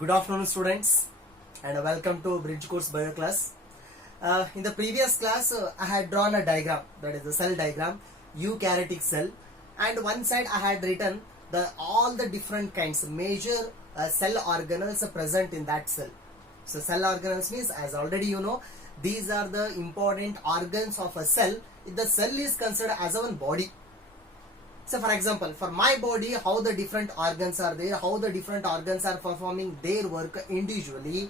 Good afternoon, students, and welcome to Bridge Course Bio class. In the previous class, I had drawn a diagram, that is the cell diagram, eukaryotic cell, and one side I had written all the different kinds, major cell organelles present in that cell. So cell organelles means, as already you know, these are the important organs of a cell. The cell is considered as one body. So for example, for my body, how the different organs are there, how the different organs are performing their work individually,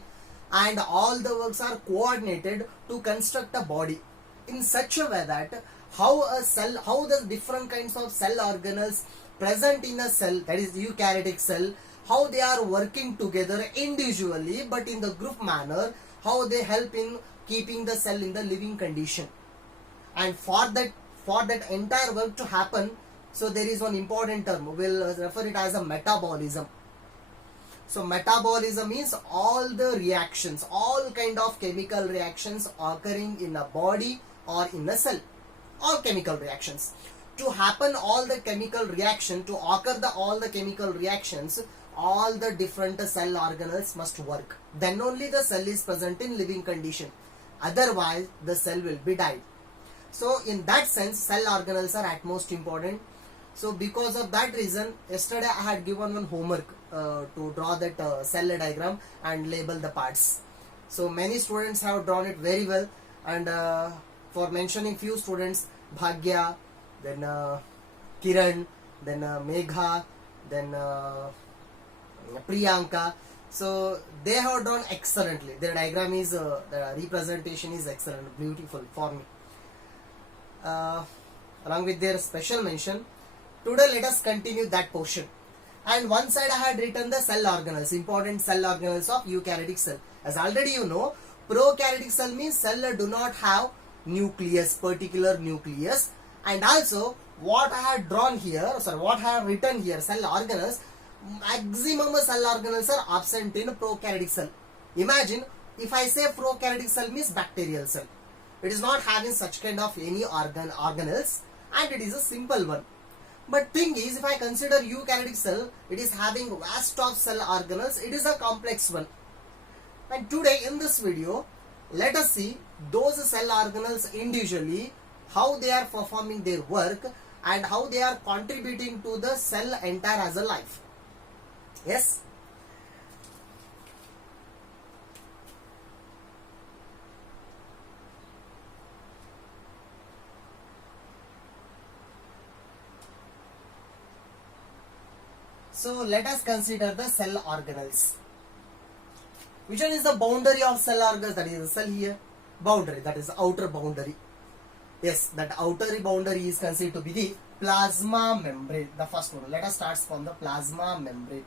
and all the works are coordinated to construct a body in such a way that how the different kinds of cell organelles present in a cell, that is eukaryotic cell, how they are working together individually but in the group manner, how they help in keeping the cell in the living condition. And for that entire work to happen, so there is one important term, we will refer it as a metabolism. So metabolism means all the reactions, all kind of chemical reactions occurring in a body or in a cell, all chemical reactions. To happen all the chemical reaction, to occur all the chemical reactions, all the different cell organelles must work. Then only the cell is present in living condition. Otherwise, the cell will be died. So in that sense, cell organelles are at most important. So because of that reason, yesterday I had given one homework to draw that cell diagram and label the parts. So many students have drawn it very well, and for mentioning few students, Bhagya, then Kiran, then Megha, then Priyanka. So they have drawn excellently. Their diagram is, the representation is excellent, beautiful for me. Along with their special mention, today let us continue that portion. And one side I had written the cell organelles, important cell organelles of eukaryotic cell. As already you know, prokaryotic cell means cell do not have nucleus, particular nucleus. And also what I had drawn here, what I have written here, cell organelles, maximum cell organelles are absent in prokaryotic cell. Imagine if I say prokaryotic cell means bacterial cell. It is not having such kind of any organelles, and it is a simple one. But thing is, if I consider eukaryotic cell, it is having vast of cell organelles, it is a complex one. And today in this video, let us see those cell organelles individually, how they are performing their work and how they are contributing to the cell entire as a life. Yes? So let us consider the cell organelles. Which one is the boundary of cell organelles? That is the cell here. Boundary, that is the outer boundary. Yes, that outer boundary is considered to be the plasma membrane. The first one. Let us start from the plasma membrane.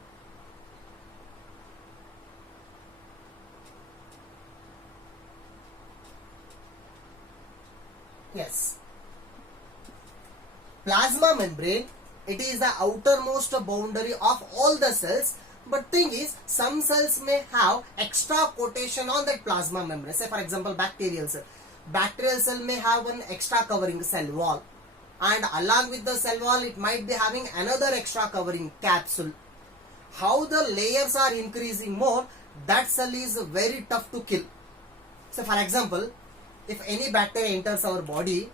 Yes. Plasma membrane, it is the outermost boundary of all the cells, but thing is, some cells may have extra coatation on that plasma membrane. Say for example, bacterial cell. Bacterial cell may have one extra covering, cell wall, and along with the cell wall it might be having another extra covering, capsule. How the layers are increasing more, that cell is very tough to kill. So for example, if any bacteria enters our body,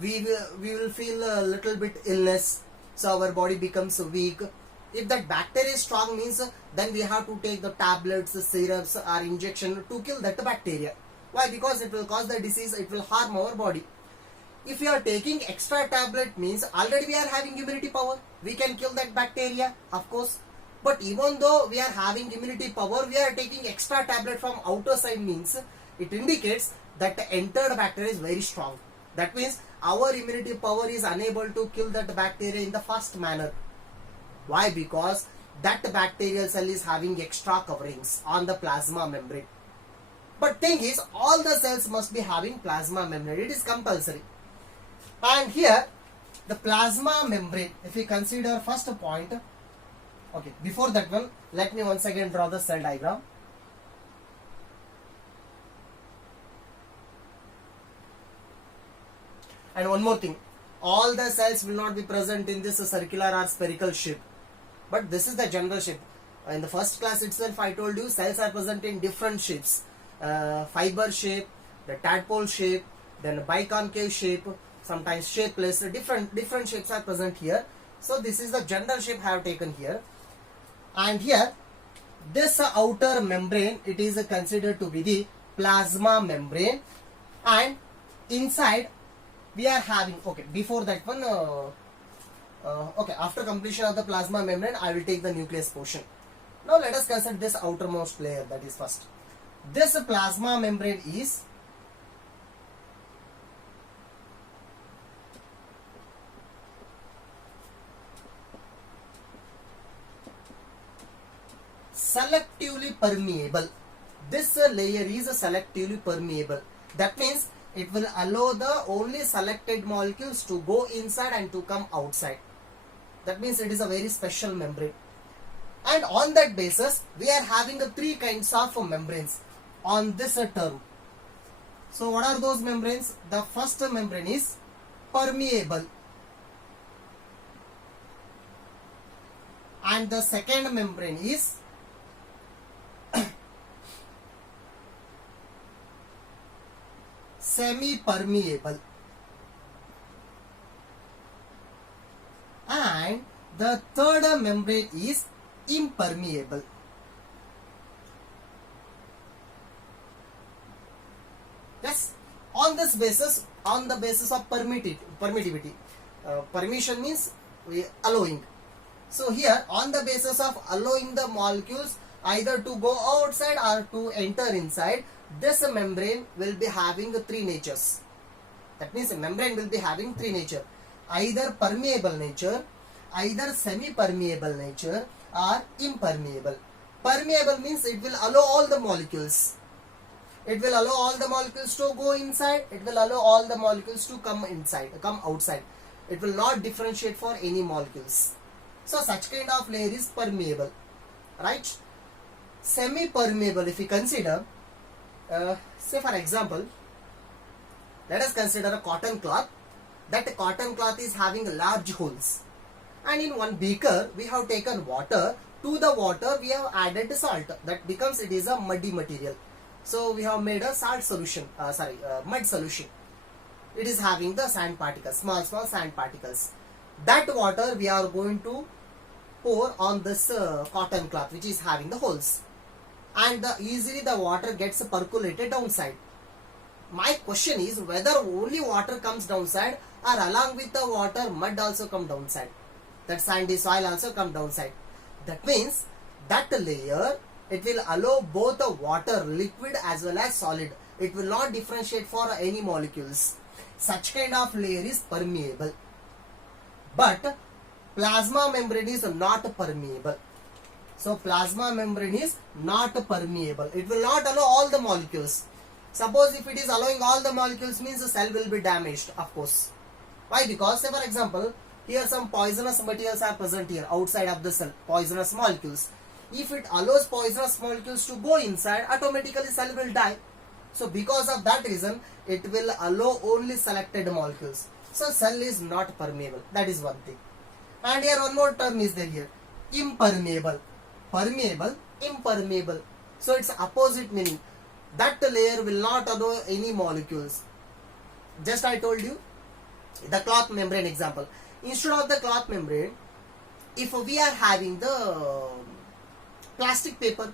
we will feel a little bit illness, so our body becomes weak. If that bacteria is strong means, then we have to take the tablets, syrups or injection to kill that bacteria. Why? Because it will cause the disease, it will harm our body. If we are taking extra tablet means already we are having immunity power, we can kill that bacteria, of course. But even though we are having immunity power, we are taking extra tablet from outer side means it indicates that the entered bacteria is very strong. That means our immunity power is unable to kill that bacteria in the fast manner. Why? Because that bacterial cell is having extra coverings on the plasma membrane. But thing is, all the cells must be having plasma membrane. It is compulsory. And here, the plasma membrane, if we consider first point, okay, before that one, let me once again draw the cell diagram. And one more thing, all the cells will not be present in this circular or spherical shape, but this is the general shape. In the first class itself I told you cells are present in different shapes, fiber shape, the tadpole shape, then biconcave shape, sometimes shapeless. Different shapes are present here. So this is the general shape I have taken here. And here this outer membrane, it is considered to be the plasma membrane, and inside we are having, okay, before that one, okay, after completion of the plasma membrane I will take the nucleus portion. Now let us consider this outermost layer, that is first. This plasma membrane is selectively permeable. This layer is selectively permeable. That means it will allow the only selected molecules to go inside and to come outside. That means it is a very special membrane. And on that basis we are having three kinds of membranes on this term. So what are those membranes? The first membrane is permeable, and the second membrane is semi-permeable, and the third membrane is impermeable. Yes, on this basis, on the basis of permittivity, permission means allowing. So here on the basis of allowing the molecules either to go outside or to enter inside, this membrane will be having three natures. That means a membrane will be having three nature: either permeable nature, either semi-permeable nature, or impermeable. Permeable means it will allow all the molecules. It will allow all the molecules to go inside. It will allow all the molecules to come inside, come outside. It will not differentiate for any molecules. So such kind of layer is permeable, right? Semi-permeable, if we consider, say for example, let us consider a cotton cloth. That cotton cloth is having large holes, and in one beaker we have taken water. To the water we have added salt. That becomes, it is a muddy material. So we have made a salt solution, mud solution. It is having the sand particles, small sand particles. That water we are going to pour on this cotton cloth which is having the holes, and easily the water gets percolated downside. My question is whether only water comes downside, or along with the water mud also come downside, that sandy soil also come downside. That means that layer, it will allow both the water, liquid as well as solid. It will not differentiate for any molecules. Such kind of layer is permeable. But plasma membrane is not permeable. So plasma membrane is not permeable. It will not allow all the molecules. Suppose if it is allowing all the molecules, means the cell will be damaged, of course. Why? Because, say for example, here some poisonous materials are present here outside of the cell, poisonous molecules. If it allows poisonous molecules to go inside, automatically cell will die. So because of that reason, it will allow only selected molecules. So cell is not permeable. That is one thing. And here one more term is there here, impermeable. Permeable, impermeable. So it's opposite meaning. That layer will not allow any molecules. Just I told you the cloth membrane example. Instead of the cloth membrane, if we are having the plastic paper,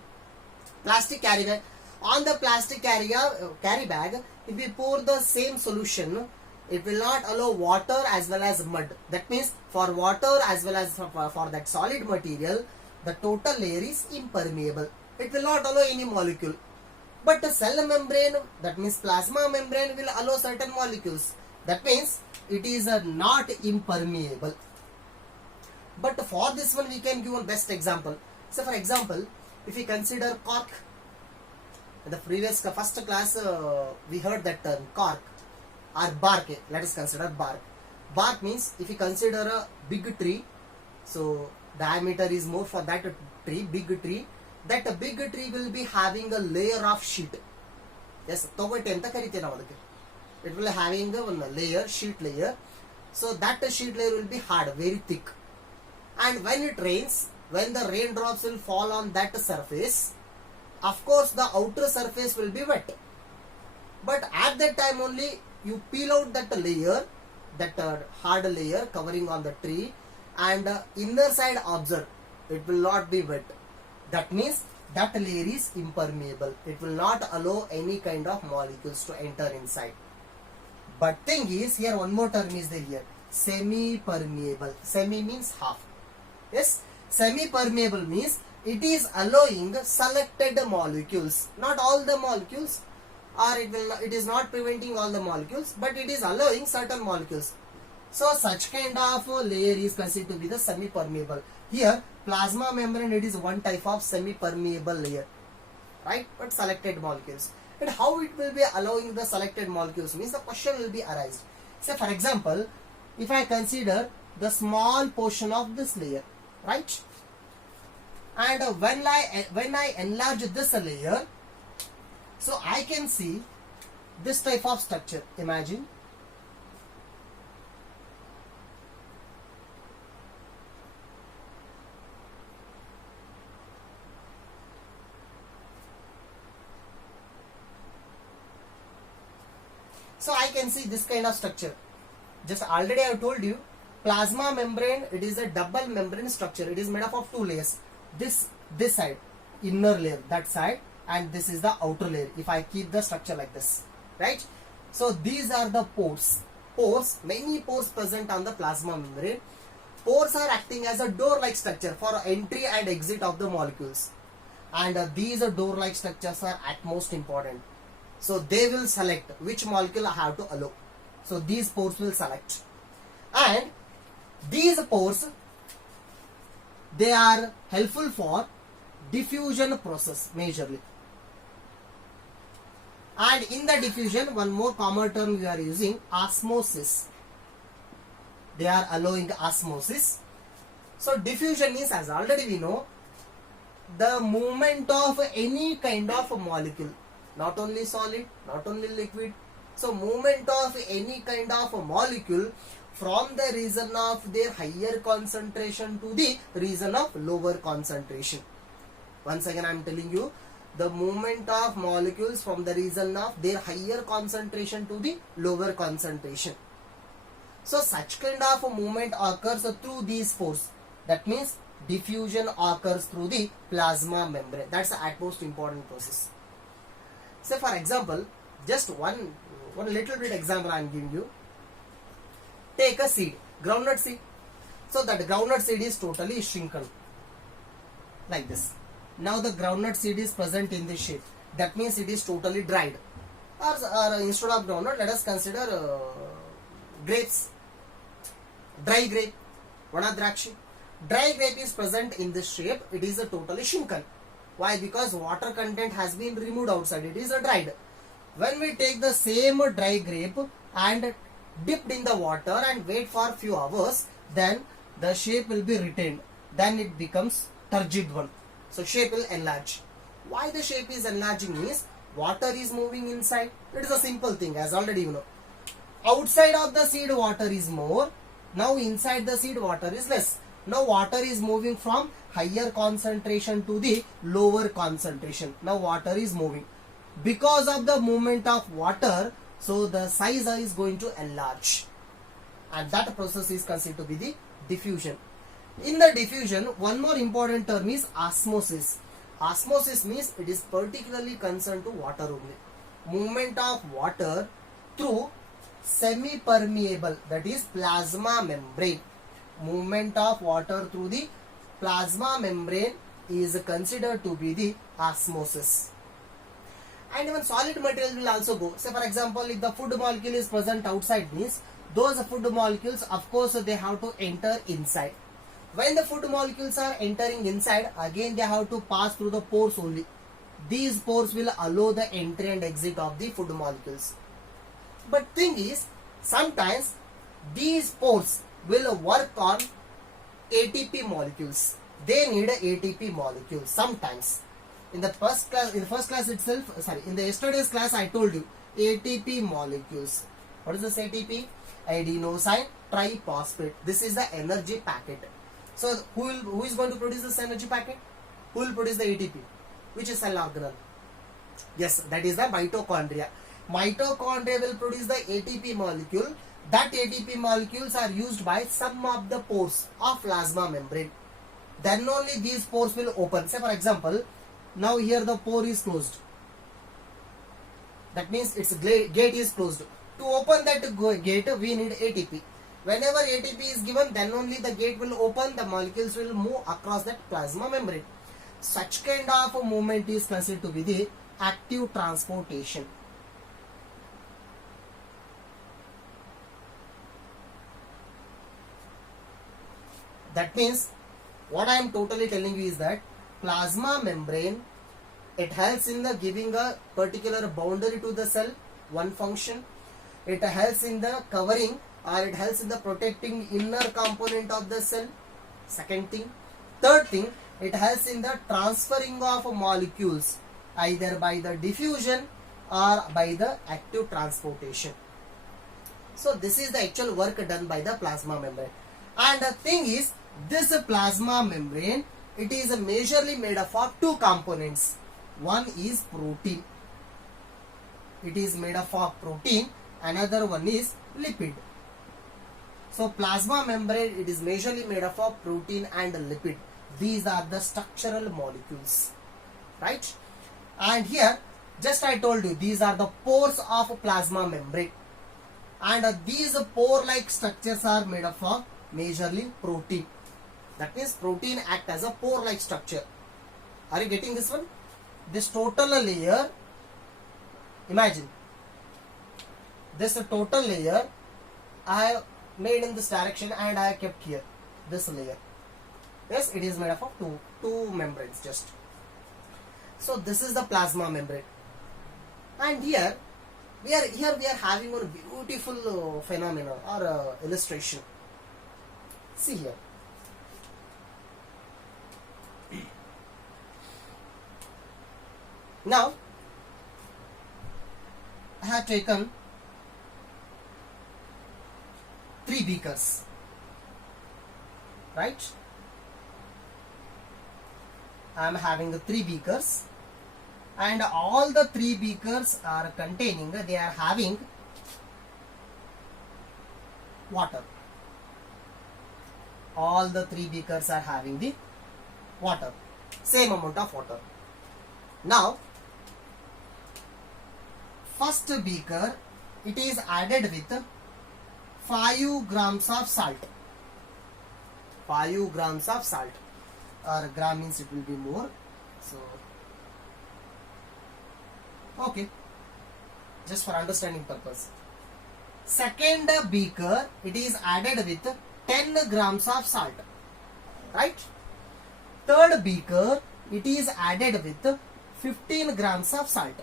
plastic carry bag, on the plastic carry bag, if we pour the same solution, it will not allow water as well as mud. That means for water as well as for that solid material, the total layer is impermeable. It will not allow any molecule. But the cell membrane, that means plasma membrane, will allow certain molecules. That means it is not impermeable. But for this one we can give one best example. So for example, if we consider cork, in the previous first class we heard that term cork or bark. Let us consider bark. Bark means if you consider a big tree, so diameter is more for that tree, big tree. That big tree will be having a layer of sheet. Yes, it will having one layer, sheet layer. So that sheet layer will be hard, very thick. And when it rains, when the raindrops will fall on that surface, of course the outer surface will be wet. But at that time only you peel out that layer, that hard layer covering on the tree, and inner side observe, it will not be wet. That means that layer is impermeable. It will not allow any kind of molecules to enter inside. But thing is, here one more term is there here, semi-permeable. Semi means half. Yes, semi-permeable means it is allowing selected molecules, not all the molecules, or it is not preventing all the molecules, but it is allowing certain molecules. So such kind of layer is considered to be the semi-permeable. Here plasma membrane, it is one type of semi-permeable layer, right? But selected molecules. And how it will be allowing the selected molecules means the question will be arised. Say for example, if I consider the small portion of this layer, right? And when I enlarge this layer, so I can see this type of structure. Imagine. So I can see this kind of structure. Just already I have told you, plasma membrane, it is a double membrane structure. It is made up of two layers. This side, inner layer, that side, and this is the outer layer. If I keep the structure like this, right? So these are the pores. Pores, many pores present on the plasma membrane. Pores are acting as a door-like structure for entry and exit of the molecules. And these door-like structures are at most important. So they will select which molecule I have to allow. So these pores will select. And these pores, they are helpful for diffusion process majorly. And in the diffusion, one more common term we are using, osmosis. They are allowing osmosis. So diffusion is, as already we know, the movement of any kind of molecule, not only solid, not only liquid. So movement of any kind of molecule from the region of their higher concentration to the region of lower concentration. Once again I am telling you, the movement of molecules from the region of their higher concentration to the lower concentration. So such kind of movement occurs through these pores. That means diffusion occurs through the plasma membrane. That's the utmost important process. So for example, just one little bit example I am giving you. Take a seed, groundnut seed. So that groundnut seed is totally shrunken like this. Now the groundnut seed is present in this shape. That means it is totally dried. Or instead of groundnut, let us consider grapes. Dry grape, Vana Drakshi. Dry grape is present in this shape. It is totally shrunken. Why? Because water content has been removed outside. It is dried. When we take the same dry grape and dipped in the water and wait for few hours, then the shape will be retained. Then it becomes turgid one. So shape will enlarge. Why the shape is enlarging is water is moving inside. It is a simple thing, as already you know. Outside of the seed water is more. Now inside the seed water is less. Now water is moving from higher concentration to the lower concentration. Now water is moving. Because of the movement of water, so the size is going to enlarge. And that process is considered to be the diffusion. In the diffusion, one more important term is osmosis. Osmosis means it is particularly concerned to water only. Movement of water through semi-permeable, that is plasma membrane. Movement of water through the plasma membrane is considered to be the osmosis. And even solid material will also go. Say for example, if the food molecule is present outside, means those food molecules, of course, they have to enter inside. When the food molecules are entering inside, again they have to pass through the pores only. These pores will allow the entry and exit of the food molecules. But thing is, sometimes these pores will work on ATP molecules. They need ATP molecules sometimes. In the first class itself, in the yesterday's class I told you ATP molecules. What is this ATP? Adenosine triphosphate. This is the energy packet. So who is going to produce this energy packet? Who will produce the ATP? Which is cell organelle? Yes, that is the mitochondria. Mitochondria will produce the ATP molecule. That ATP molecules are used by some of the pores of plasma membrane. Then only these pores will open. Say for example, now here the pore is closed. That means its gate is closed. To open that gate, we need ATP. Whenever ATP is given, then only the gate will open, the molecules will move across that plasma membrane. Such kind of a movement is considered to be the active transportation. That means what I am totally telling you is that plasma membrane, it helps in the giving a particular boundary to the cell, one function. It helps in the covering, or it helps in the protecting inner component of the cell, second thing. Third thing, it helps in the transferring of molecules either by the diffusion or by the active transportation. So this is the actual work done by the plasma membrane. And the thing is, this plasma membrane, it is majorly made up of two components. One is protein. It is made up of protein. Another one is lipid. So plasma membrane, it is majorly made up of protein and lipid. These are the structural molecules, right? And here, just I told you, these are the pores of plasma membrane. And these pore-like structures are made up of majorly protein. That means protein act as a pore-like structure. Are you getting this one? This total layer, imagine, this total layer I have made in this direction and I have kept here, this layer. Yes, it is made up of two membranes just. So this is the plasma membrane. And here we are having a beautiful phenomena or illustration. See here. Now I have taken 3 beakers, right? I am having the 3 beakers, and all the 3 beakers are containing, they are having water. All the 3 beakers are having the water, same amount of water. Now first beaker, it is added with 5 grams of salt. 5 grams of salt, or gram means it will be more. So okay, just for understanding purpose. Second beaker, it is added with 10 grams of salt, right? Third beaker, it is added with 15 grams of salt.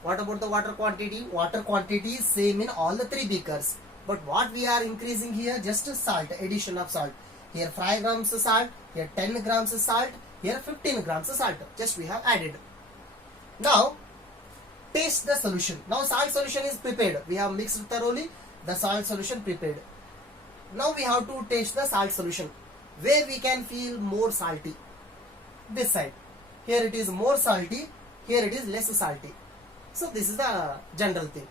What about the water quantity? Water quantity is same in all the 3 beakers. But what we are increasing here, just salt, addition of salt. Here 5 grams of salt, here 10 grams of salt, here 15 grams of salt. Just we have added. Now taste the solution. Now salt solution is prepared. We have mixed thoroughly the salt solution prepared. Now we have to taste the salt solution. Where we can feel more salty? This side. Here it is more salty, here it is less salty. So this is the general thing.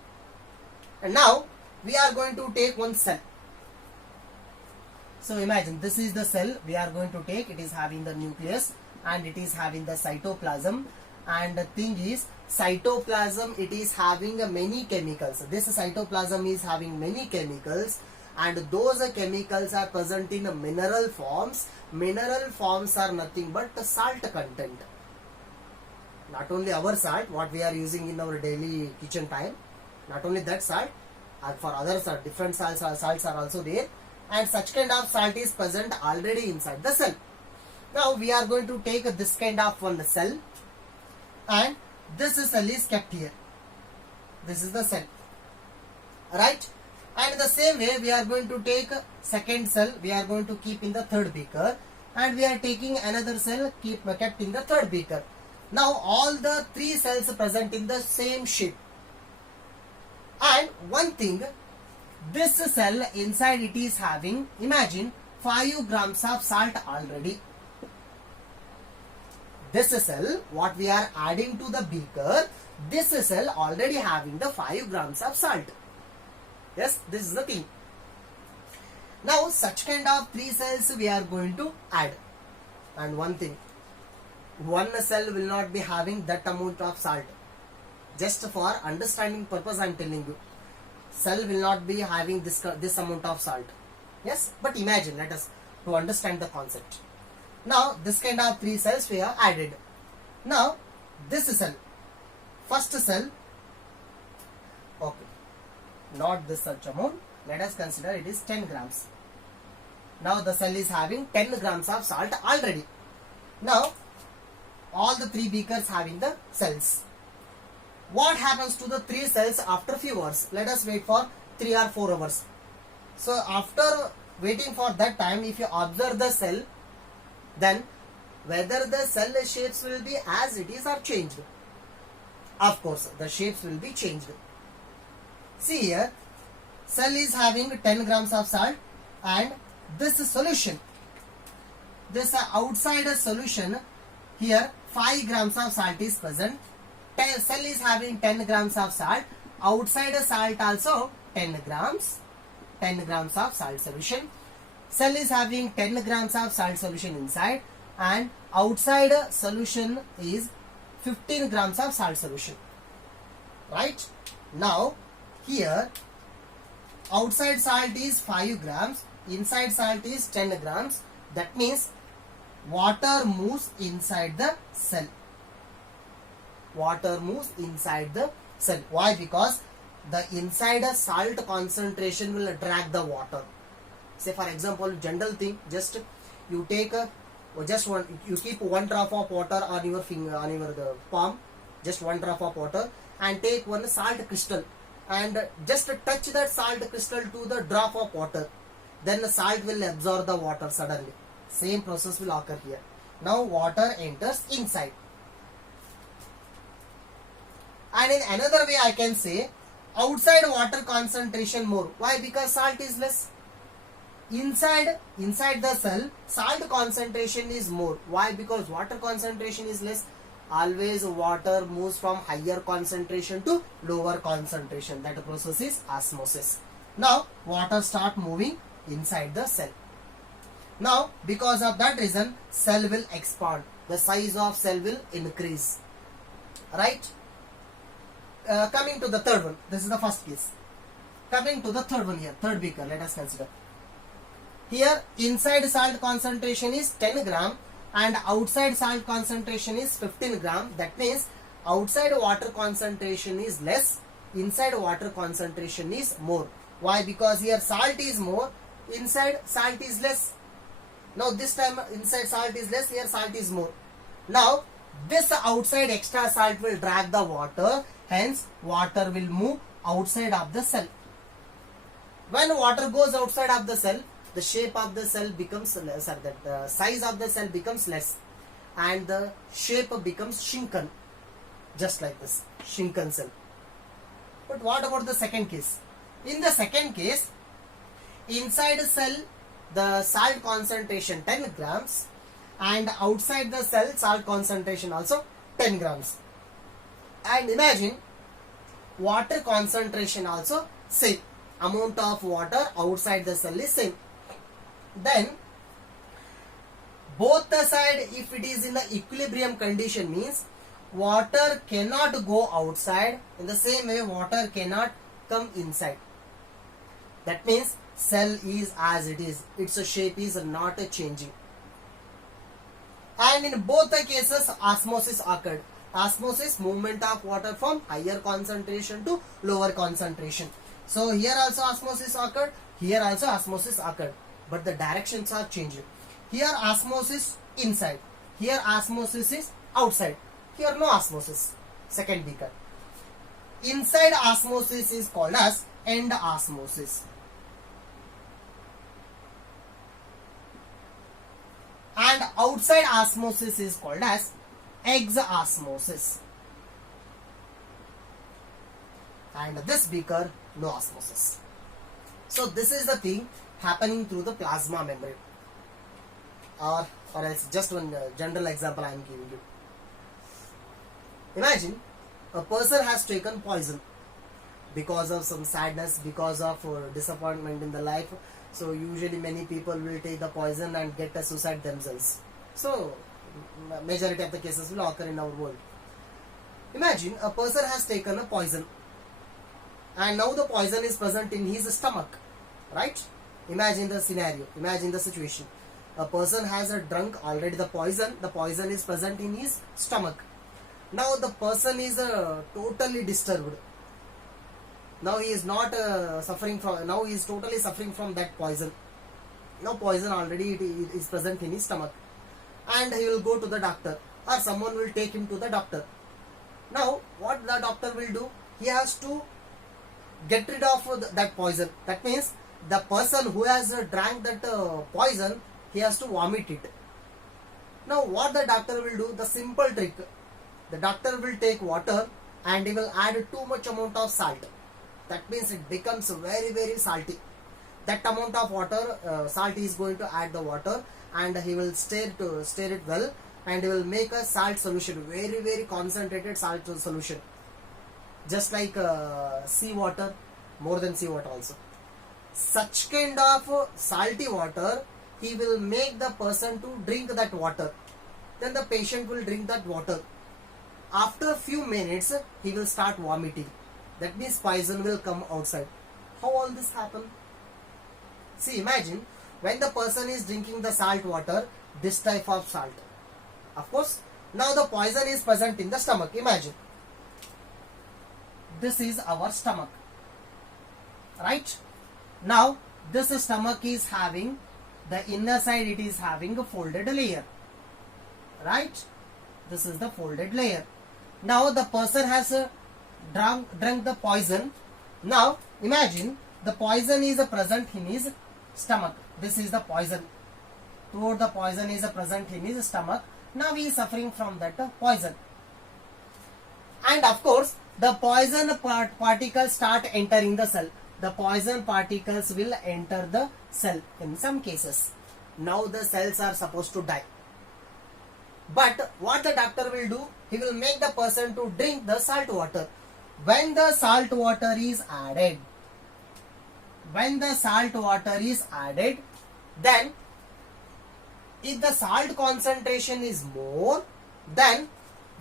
And now we are going to take one cell. So imagine this is the cell we are going to take. It is having the nucleus and it is having the cytoplasm. And the thing is, cytoplasm, it is having many chemicals. This cytoplasm is having many chemicals, and those chemicals are present in mineral forms. Mineral forms are nothing but the salt content. Not only our salt, what we are using in our daily kitchen time, not only that salt, and for others different salts are also there, and such kind of salt is present already inside the cell. Now we are going to take this kind of one cell, and this cell is kept here. This is the cell, right? And in the same way, we are going to take second cell, we are going to keep in the third beaker, and we are taking another cell kept in the third beaker. Now all the 3 cells present in the same shape. And one thing, this cell inside it is having, imagine 5 grams of salt already. This cell, what we are adding to the beaker, this cell already having the 5 grams of salt. Yes, this is the thing. Now, such kind of 3 cells we are going to add. And one thing, one cell will not be having that amount of salt. Just for understanding purpose I am telling you. Cell will not be having this amount of salt. Yes, but imagine, let us to understand the concept. Now, this kind of 3 cells we have added. Now, this cell, first cell, okay, not this such amount, let us consider it is 10 grams. Now, the cell is having 10 grams of salt already. Now, all the 3 beakers having the cells. What happens to the 3 cells after few hours? Let us wait for 3 or 4 hours. So, after waiting for that time, if you observe the cell, then whether the cell shapes will be as it is or changed. Of course, the shapes will be changed. See here, cell is having 10 grams of salt and this solution, this outside solution, here 5 grams of salt is present. Cell is having 10 grams of salt, outside salt also 10 grams of salt solution. Cell is having 10 grams of salt solution inside and outside solution is 15 grams of salt solution. Right? Now, here outside salt is 5 grams, inside salt is 10 grams. That means water moves inside the cell. Water moves inside the cell. Why? Because the inside salt concentration will drag the water. Say for example, general thing, just you take you keep 1 drop of water on your finger, on your palm, just 1 drop of water, and take one salt crystal and just touch that salt crystal to the drop of water. Then the salt will absorb the water suddenly. Same process will occur here. Now water enters inside. And in another way I can say, outside water concentration more. Why? Because salt is less. Inside the cell, salt concentration is more. Why? Because water concentration is less. Always water moves from higher concentration to lower concentration. That process is osmosis. Now water start moving inside the cell. Now because of that reason, cell will expand. The size of cell will increase. Right? Coming to the third one. This is the first case. Coming to the third one here. Third beaker. Let us consider. Here inside salt concentration is 10 gram and outside salt concentration is 15 gram. That means outside water concentration is less, inside water concentration is more. Why? Because here salt is more, inside salt is less. Now this time inside salt is less, here salt is more. Now this outside extra salt will drag the water, hence water will move outside of the cell. When water goes outside of the cell, the shape of the cell becomes less, or the size of the cell becomes less and the shape becomes shrunken, just like this, shrunken cell. But what about the second case? In the second case, inside the cell the salt concentration 10 grams and outside the cell salt concentration also 10 grams. And imagine water concentration also same. Amount of water outside the cell is same. Then both the side, if it is in the equilibrium condition, means water cannot go outside. In the same way, water cannot come inside. That means cell is as it is. Its shape is not changing. And in both the cases, osmosis occurred. Osmosis, movement of water from higher concentration to lower concentration. So here also osmosis occurred. Here also osmosis occurred. But the directions are changing. Here osmosis inside. Here osmosis is outside. Here no osmosis. Second beaker. Inside osmosis is called as end osmosis. And outside osmosis is called as exosmosis. And this beaker, no osmosis. So this is the thing happening through the plasma membrane. or else just one general example I am giving you. Imagine a person has taken poison because of some sadness, because of disappointment in the life. So usually many people will take the poison and get a suicide themselves. So majority of the cases will occur in our world. Imagine a person has taken a poison and now the poison is present in his stomach, right? Imagine the scenario, imagine the situation. A person has drunk already the poison is present in his stomach. Now the person is totally disturbed. Now he is not suffering from, now he is totally suffering from that poison. Now poison already is present in his stomach, and he will go to the doctor, or someone will take him to the doctor. Now what the doctor will do, he has to get rid of that poison. That means the person who has drank that poison, he has to vomit it. Now what the doctor will do, the simple trick, the doctor will take water and he will add too much amount of salt. That means it becomes very, very salty. That amount of water, salt is going to add the water, and he will stir it well, and he will make a salt solution, very, very concentrated salt solution, just like sea water, more than sea water also. Such kind of salty water, he will make the person to drink that water. Then the patient will drink that water. After a few minutes, he will start vomiting. That means poison will come outside. How all this happen? See, imagine when the person is drinking the salt water, this type of salt. Of course, now the poison is present in the stomach. Imagine. This is our stomach. Right? Now, this stomach is having, the inner side it is having a folded layer. Right? This is the folded layer. Now the person has drunk the poison. Now imagine the poison is present in his stomach. This is the poison. Throughout the poison is present in his stomach. Now he is suffering from that poison. And of course the poison particles start entering the cell. The poison particles will enter the cell in some cases. Now the cells are supposed to die. But what the doctor will do, he will make the person to drink the salt water. When the salt water is added, then if the salt concentration is more, then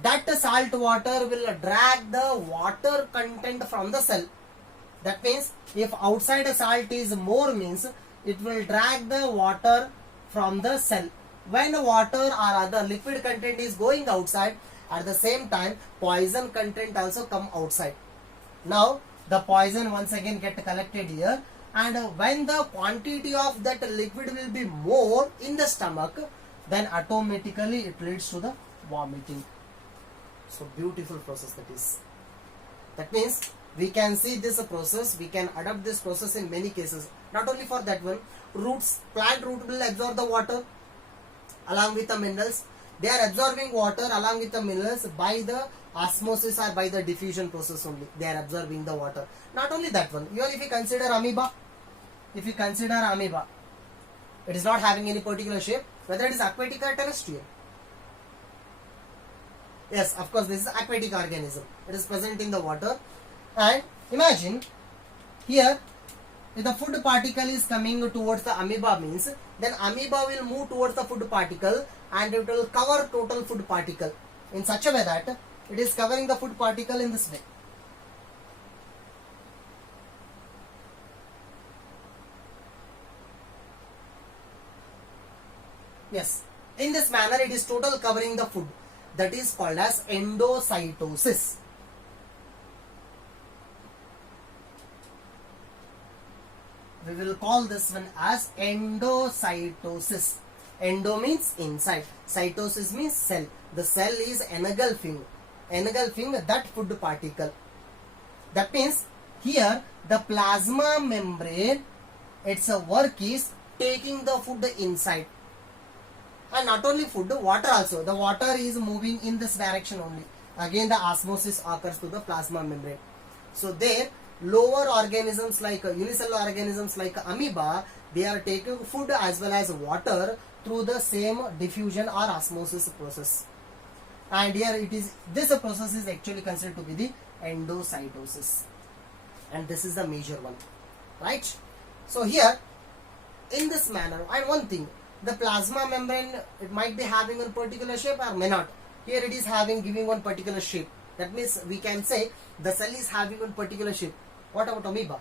that salt water will drag the water content from the cell. That means if outside salt is more, means it will drag the water from the cell. When water or other liquid content is going outside, at the same time poison content also come outside. Now the poison once again get collected here, and when the quantity of that liquid will be more in the stomach, then automatically it leads to the vomiting. So beautiful process that is. That means we can see this process, we can adapt this process in many cases. Not only for that one, roots, plant root will absorb the water along with the minerals. They are absorbing water along with the minerals by the osmosis or by the diffusion process only. They are absorbing the water. Not only that one, even if you consider amoeba, it is not having any particular shape, whether it is aquatic or terrestrial. Yes, of course, this is aquatic organism. It is present in the water. And imagine here, if the food particle is coming towards the amoeba, means then amoeba will move towards the food particle and it will cover total food particle in such a way that it is covering the food particle in this way. Yes, in this manner it is total covering the food. That is called as endocytosis. We will call this one as endocytosis. Endo means inside. Cytosis means cell. The cell is engulfing that food particle. That means here the plasma membrane, its work is taking the food inside. And not only food, water also. The water is moving in this direction only. Again the osmosis occurs to the plasma membrane. So there lower organisms like unicellular organisms like amoeba, they are taking food as well as water through the same diffusion or osmosis process. And here it is, this process is actually considered to be the endocytosis, and this is the major one, right? So here in this manner, and one thing, the plasma membrane, it might be having one particular shape or may not. Here it is having, giving one particular shape. That means we can say the cell is having one particular shape. What about amoeba?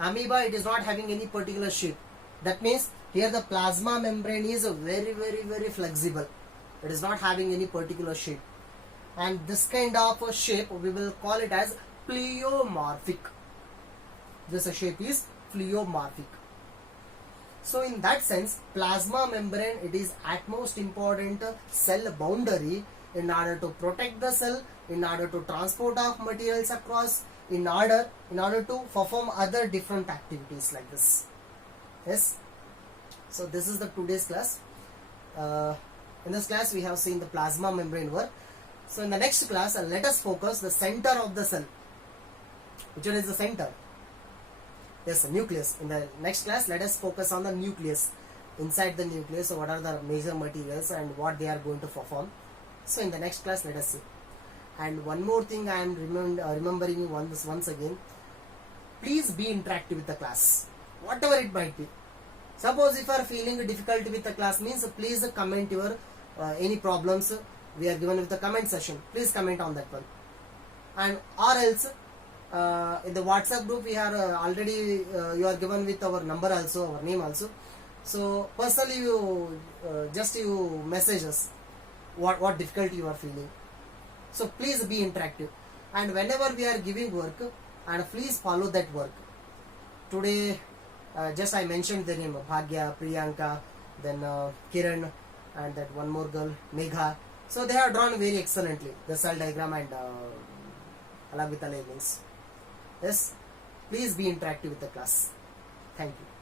Amoeba, it is not having any particular shape. That means here the plasma membrane is very flexible. It is not having any particular shape, and this kind of a shape we will call it as pleomorphic. This shape is pleomorphic. So in that sense, plasma membrane, it is at most important cell boundary in order to protect the cell, in order to transport of materials across, in order to perform other different activities like this. Yes. So this is the today's class. In this class we have seen the plasma membrane work. So in the next class, let us focus the center of the cell. Which one is the center? Yes, the nucleus. In the next class, let us focus on the nucleus. Inside the nucleus, so what are the major materials and what they are going to perform. So in the next class, let us see. And one more thing I am remembering you once again. Please be interactive with the class, whatever it might be. Suppose if you are feeling difficulty with the class, means please comment your any problems we are given with the comment session. Please comment on that one. And or else in the WhatsApp group we are already you are given with our number also, our name also. So personally you just you message us what difficulty you are feeling. So please be interactive, and whenever we are giving work, and please follow that work. Today just I mentioned the name Bhagya, Priyanka, then Kiran, and that one more girl Megha. So they have drawn very excellently the cell diagram and along with the labels. Yes, please be interactive with the class. Thank you.